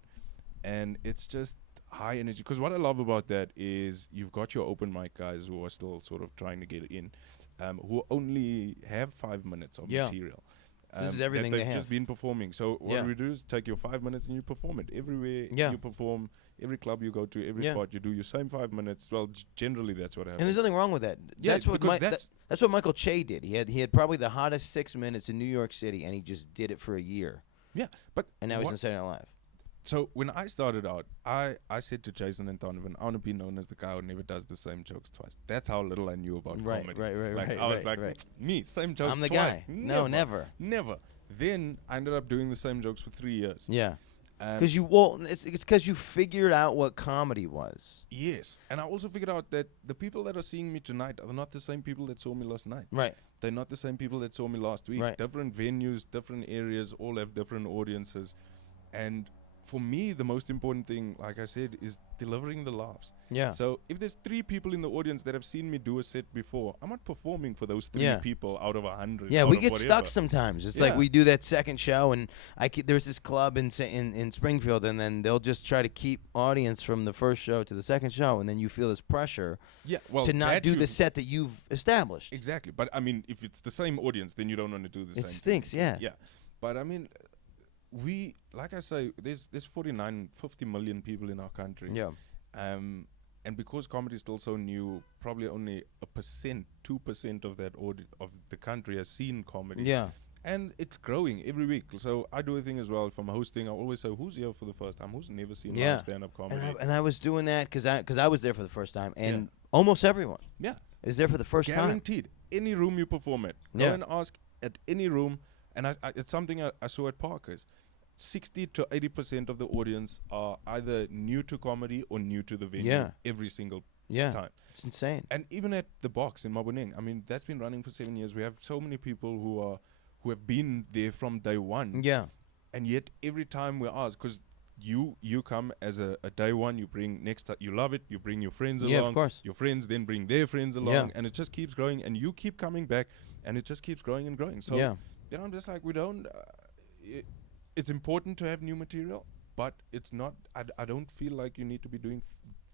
and it's just high energy. Because what I love about that is you've got your open mic guys who are still sort of trying to get in, who only have 5 minutes of material. This is everything that they they've have. just been performing. So what we do is take your 5 minutes and you perform it everywhere. Yeah. You perform every club you go to, every Yeah. spot you do your same 5 minutes. Well, generally that's what happens. And there's nothing wrong with that. Yeah, that's what because that's what Michael Che did. He had probably the hottest 6 minutes in New York City, and he just did it for a year. Yeah, but And now he's on Saturday Night Live. So when I started out, I said to Jason and Donovan, I want to be known as the guy who never does the same jokes twice. That's how little I knew about comedy. Right. I was like, me, same jokes I'm the twice. guy. No, never. Never. Then I ended up doing the same jokes for 3 years. Yeah. Because It's because you figured out what comedy was. Yes. And I also figured out that the people that are seeing me tonight are not the same people that saw me last night. Right. They're not the same people that saw me last week. Right. Different venues, different areas, all have different audiences. And for me, the most important thing, like I said, is delivering the laughs. Yeah. So if there's 3 people in the audience that have seen me do a set before, I'm not performing for those 3 people out of 100. Yeah, out we of get whatever. stuck sometimes. It's like we do that second show, and there's this club in Springfield, and then they'll just try to keep audience from the first show to the second show, and then you feel this pressure to not do the set that you've established. Exactly. But I mean, if it's the same audience, then you don't want to do the same It stinks, thing. yeah. Yeah. But I mean, like I say, there's 50 million people in our country. Yeah. And because comedy is still so new, probably only 2% of that of the country has seen comedy. Yeah. And it's growing every week. So I do a thing as well. If I'm hosting, I always say, who's here for the first time? Who's never seen live stand-up comedy? And I was doing that because I was there for the first time, and almost everyone is there for the first time. Guaranteed. Any room you perform at. Go and ask at any room. And it's something I saw at Parker's. 60 to 80% of the audience are either new to comedy or new to the venue every single Yeah. time. It's insane. And even at the box in Maboneng, I mean, that's been running for 7 years. We have so many people who have been there from day one. Yeah. And yet every time we ask, because you come as a day one, you bring you love it, you bring your friends along. Yeah, of course. Your friends then bring their friends along, Yeah. and it just keeps growing, and you keep coming back, and it just keeps growing and growing. So Yeah. then I'm just like, we don't. It's important to have new material, but it's not. I don't feel like you need to be doing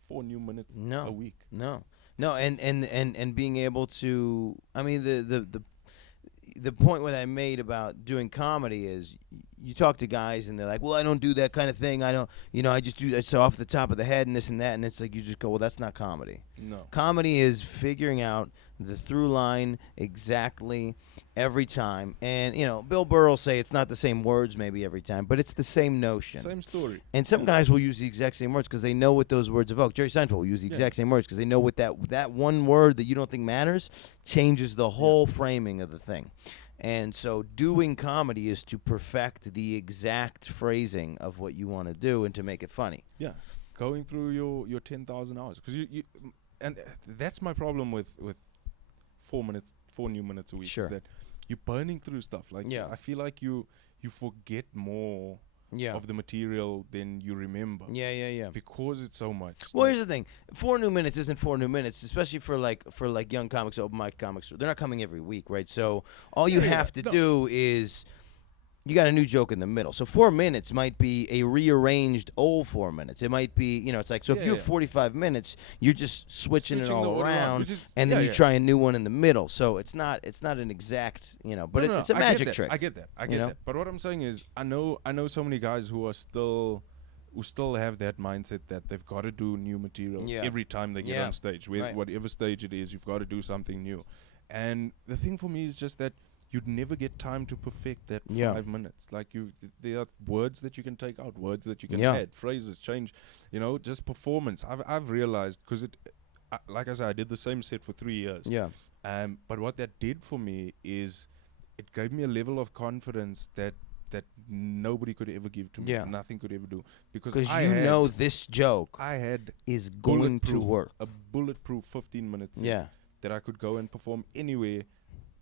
4 new minutes a week. No, and being able to. I mean, the point what I made about doing comedy is you talk to guys and they're like, well, I don't do that kind of thing. I don't, I just do that so off the top of the head and this and that. And it's like you just go, well, that's not comedy. No. Comedy is figuring out the through line exactly every time. And, Bill Burr will say it's not the same words maybe every time, but it's the same notion. Same story. And some guys will use the exact same words because they know what those words evoke. Jerry Seinfeld will use the exact same words because they know what that one word that you don't think matters changes the whole framing of the thing. And so doing comedy is to perfect the exact phrasing of what you want to do and to make it funny. Yeah, going through your 10,000 hours. Because and that's my problem with 4 new minutes a week. Sure. Is that you're burning through stuff. Like, I feel like you forget more of the material than you remember. Yeah. Because it's so much. Well, here's the thing: 4 new minutes isn't 4 new minutes, especially for young comics, open mic comics. They're not coming every week, right? So all you have to do is you got a new joke in the middle. So 4 minutes might be a rearranged old 4 minutes. It might be, it's like, so if you have 45 minutes, you're just switching it all around, and then you try a new one in the middle. So it's not an exact, but it's a magic trick. I get that. But what I'm saying is, I know so many guys who still have that mindset that they've got to do new material every time they get on stage. Whatever stage it is, you've got to do something new. And the thing for me is just that you'd never get time to perfect that 5 minutes. Like there are words that you can take out, words that you can add, phrases change, just performance. I've realized, because like I said, I did the same set for 3 years. Yeah. But what that did for me is it gave me a level of confidence that nobody could ever give to me. Yeah. Nothing could ever do. Because this joke is going to work. A bulletproof 15 minutes. Yeah. That I could go and perform anywhere,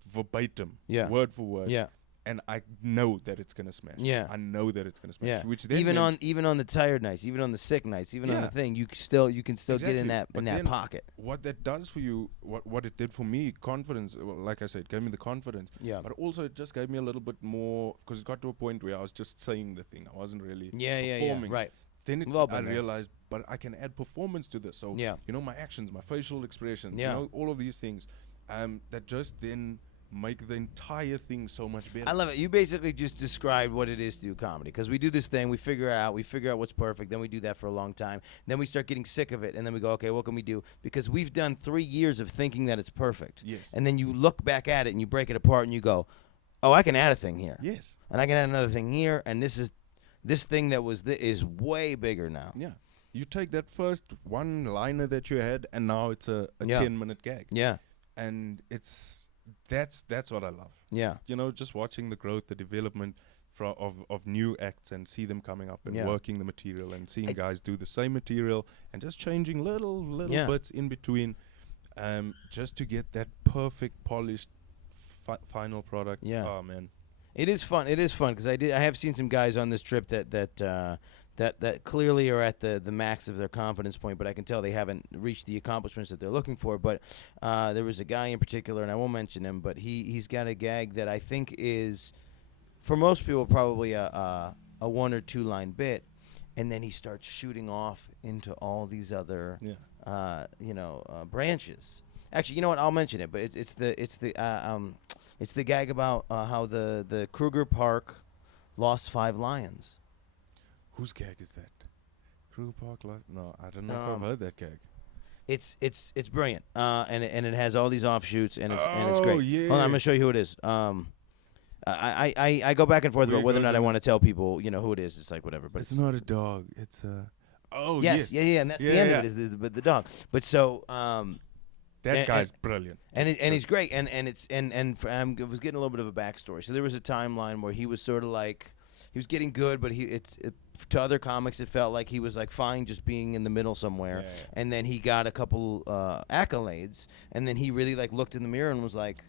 verbatim, word for word. Yeah. And I know that it's gonna smash. Yeah. I know that it's gonna smash. Yeah. Which then even on the tired nights, even on the sick nights, even on the thing, you can still get in that pocket. What that does for you, what it did for me, confidence. Well, like I said, it gave me the confidence. Yeah. But also it just gave me a little bit more, because it got to a point where I was just saying the thing. I wasn't really performing. Right. Then I realized, but I can add performance to this. So my actions, my facial expressions, all of these things, that just then make the entire thing so much better. I love it. You basically just described what it is to do comedy, because we do this thing, we figure out what's perfect, then we do that for a long time, then we start getting sick of it, and then we go, okay, what can we do? Because we've done 3 years of thinking that it's perfect. Yes. And then you look back at it and you break it apart and you go, oh, I can add a thing here. Yes. And I can add another thing here, and this thing that was is way bigger now. Yeah. You take that first one-liner that you had, and now it's a 10-minute gag. Yeah. And that's what I love. Yeah. Just watching the growth, the development of new acts, and see them coming up and working the material, and seeing guys do the same material and just changing little bits in between, just to get that perfect, polished final product. Yeah. Oh man. It is fun because I have seen some guys on this trip that clearly are at the max of their confidence point, but I can tell they haven't reached the accomplishments that they're looking for. But there was a guy in particular, and I won't mention him, but he's got a gag that I think is, for most people, probably a 1 or 2 line bit, and then he starts shooting off into all these other branches. Actually, you know what? I'll mention it, but it's the gag about how the Kruger Park lost 5 lions. Whose gag is that? Kruger Park lost? No, I don't know if I've heard that gag. It's brilliant, and it has all these offshoots, and it's great. Yes. Hold on, I'm gonna show you who it is. I go back and forth about whether or not I want to tell people who it is. It's like whatever, but it's not a dog. It's a. Oh yes, yeah, and that's the end of it is the dog. But so that guy's brilliant, and he's great, and I was getting a little bit of a backstory. So there was a timeline where he was sort of like he was getting good, but to other comics, it felt like he was like fine just being in the middle somewhere. Yeah. And then he got a couple accolades, and then he really like looked in the mirror and was like,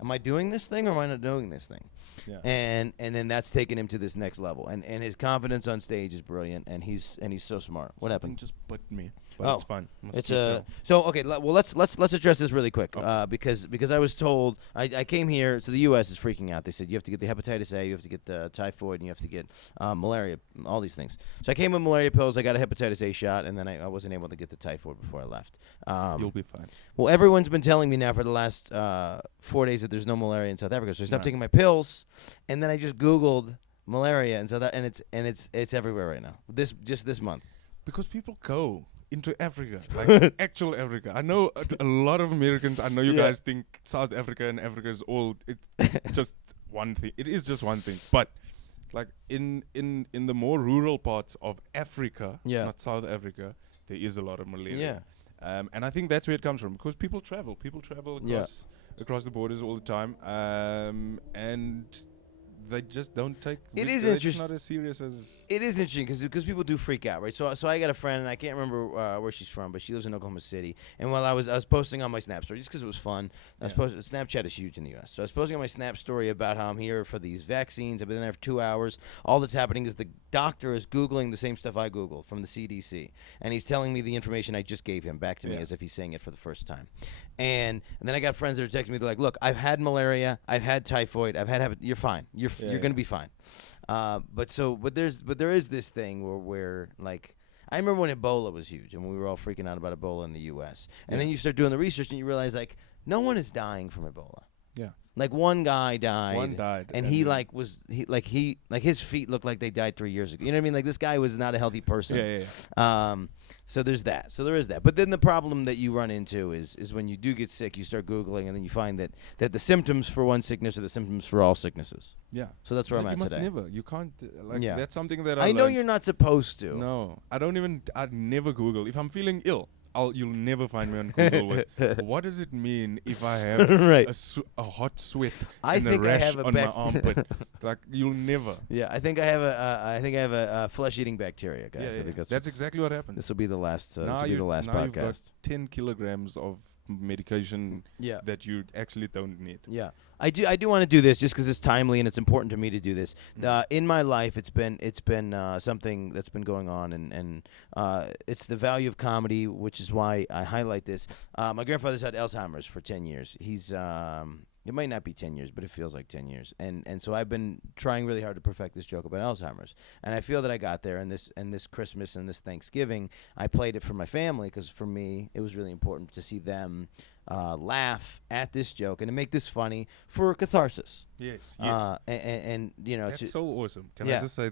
am I doing this thing or am I not doing this thing? Yeah. And then that's taken him to this next level. And his confidence on stage is brilliant, and he's so smart. What Something happened? just bit me. But Oh. it's fine. Must It's keep going. so okay. Well, let's address this really quick, Okay. because I was told I came here, so the U.S. is freaking out. They said you have to get the hepatitis A, you have to get the typhoid, and you have to get malaria, all these things. So I came with malaria pills. I got a hepatitis A shot, and then I wasn't able to get the typhoid before I left. You'll be fine. Well, everyone's been telling me now for the last 4 days that there's no malaria in South Africa, so I stopped Right. taking my pills, and then I just Googled malaria in South and it's everywhere right now. This month. Because people go into Africa, like actual Africa. I know a lot of Americans. I know you Yeah. guys think South Africa and Africa is all just one thing. It is just one thing, but like in the more rural parts of Africa, Yeah. not South Africa, there is a lot of malaria. And I think that's where it comes from, because people travel. People travel across the borders all the time, and they just don't take. It is they're interest- just not as serious as. It is interesting because people do freak out, right? So I got a friend, and I can't remember where she's from, but she lives in Oklahoma City. And while I was posting on my Snap story, just because it was fun, I was posting. Snapchat is huge in the U.S., so I was posting on my Snap story about how I'm here for these vaccines. I've been there for 2 hours. All that's happening is the doctor is Googling the same stuff I Googled from the CDC, and he's telling me the information I just gave him back to me Yeah. as if he's saying it for the first time. And then I got friends that are texting me. They're like, "Look, I've had malaria. I've had typhoid. I've had you're fine. You're gonna be fine." But there is this thing where like I remember when Ebola was huge and we were all freaking out about Ebola in the U.S. And then you start doing the research and you realize like no one is dying from Ebola. Yeah. Like one guy died. One died, and and he then- like his feet looked like they died 3 years ago. You know what I mean? Like this guy was not a healthy person. Yeah. So there's that. So there is that. But then the problem that you run into is when you do get sick, you start Googling, and then you find that the symptoms for one sickness are the symptoms for all sicknesses. Yeah. So that's where I'm you at must today. never. You can't. Yeah. That's something that I know learned. you're not supposed to. No, I'd never Google. If I'm feeling ill, you'll never find me on Google with what does it mean if I have Right. a hot sweat I and a think I rash have a on bac- my armpit? Like you'll never. Yeah, I think I have a flesh-eating bacteria, guys. Yeah, I think that's what's- exactly what happens. This will be the last. This Now will be the last now you've got podcast. 10 kilograms of medication Yeah. that you actually don't need. Yeah, I do want to do this just because it's timely and it's important to me to do this. In my life, it's been something that's been going on, and it's the value of comedy, which is why I highlight this. My grandfather's had Alzheimer's for 10 years. He's it might not be 10 years, but it feels like 10 years. And so I've been trying really hard to perfect this joke about Alzheimer's. And I feel that I got there. And this Christmas and this Thanksgiving, I played it for my family because for me, it was really important to see them laugh at this joke and to make this funny for catharsis. Yes. And you know, That's so awesome. Can Yeah. I just say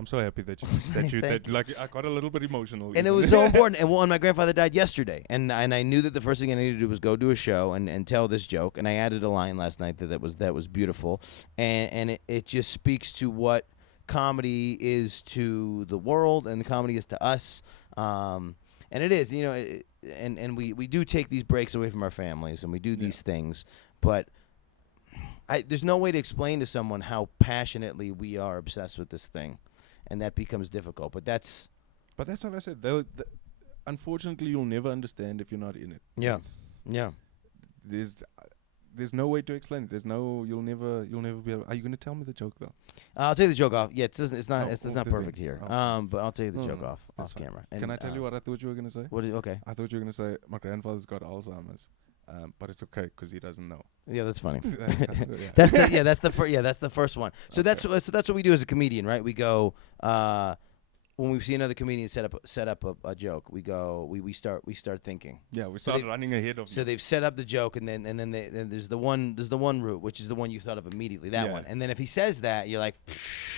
I'm so happy that you Thank you. like I got a little bit emotional. And it was so important. And my grandfather died yesterday, and I knew that the first thing I needed to do was go to a show and tell this joke. And I added a line last night that was beautiful, and it just speaks to what comedy is to the world and the comedy is to us. And it is, you know, and we do take these breaks away from our families and we do these things, but there's no way to explain to someone how passionately we are obsessed with this thing. And that becomes difficult, but that's what I said. Unfortunately, you'll never understand if you're not in it. Yeah. There's no way to explain it. You'll never be able. Are you going to tell me the joke though? I'll tell you the joke off. Yeah, it's not off not the perfect thing. here. Oh. But I'll tell you the No, joke no, off that's fine. camera. Can I tell you what I thought you were going to say? Okay. I thought you were going to say my grandfather's got Alzheimer's, but it's okay because he doesn't know. Yeah, that's funny. That's kind of- yeah. That's the first one. So that's what we do as a comedian, right? We go when we see another comedian set up a joke, we start thinking. Yeah, we started running ahead of. So they've set up the joke, and then there's the one route, which is the one you thought of immediately, that Yeah. one. And then if he says that, you're like,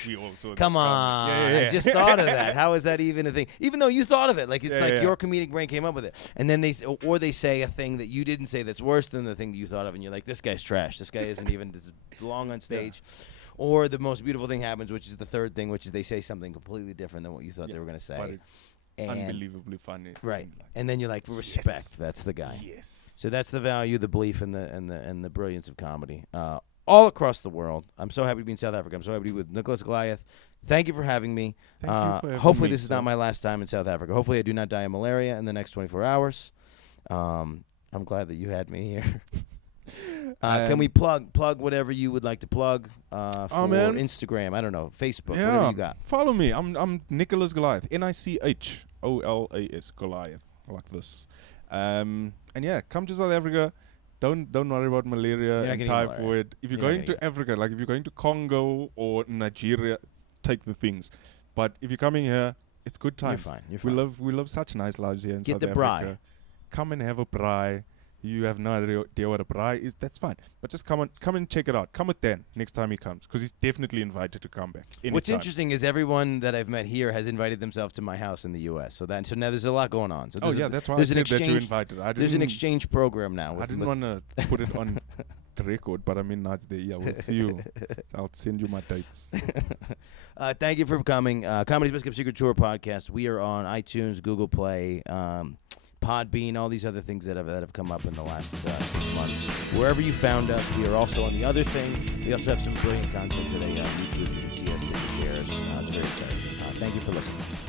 we also come on, I just thought of that. How is that even a thing? Even though you thought of it, like it's your comedic brain came up with it. And then they say a thing that you didn't say that's worse than the thing that you thought of, and you're like, this guy's trash. This guy isn't even does belong on stage. Or the most beautiful thing happens, which is the third thing, which is they say something completely different than what you thought they were going to say. But it's And- unbelievably funny. Right. And, like, And then you're like, respect. Yes. That's the guy. yes. So that's the value, the belief, and the brilliance of comedy all across the world. I'm so happy to be in South Africa. I'm so happy to be with Nicholas Goliath, Thank you for having me. Thank you for having hopefully me, this is not sir. my last time in South Africa. Hopefully I do not die of malaria in the next 24 hours. I'm glad that you had me here. Can we plug whatever you would like to plug for man. Instagram? I don't know, Facebook, Yeah. whatever you got. Follow me. I'm Nicholas Goliath. NICHOLAS Goliath. Like this. And yeah, come to South Africa. Don't worry about malaria not and getting typhoid. malaria. If you're You're not going to Africa, like if you're going to Congo or Nigeria, take the things. But if you're coming here, it's good times. You're fine. We live such nice lives here in Get South the Africa. braai. Come and have a braai. You have no idea what a braai is. That's fine. But just come and check it out. Come with Dan next time he comes, because he's definitely invited to come back. What's anytime. interesting is everyone that I've met here has invited themselves to my house in the U.S. So now there's a lot going on. So Oh there's yeah, that's why I there's said an that you exchange. invited. There's an exchange program now. I didn't want to put it on record, but I mean, now it's there. Yeah, we'll see you. I'll send you my dates. Thank you for coming. Comedy's Best Kept Secret Tour podcast. We are on iTunes, Google Play, Podbean, all these other things that have come up in the last 6 months. Wherever you found us, we are also on The Other Thing. We also have some brilliant content today on YouTube. You can see us and share us. It's very exciting. Thank you for listening.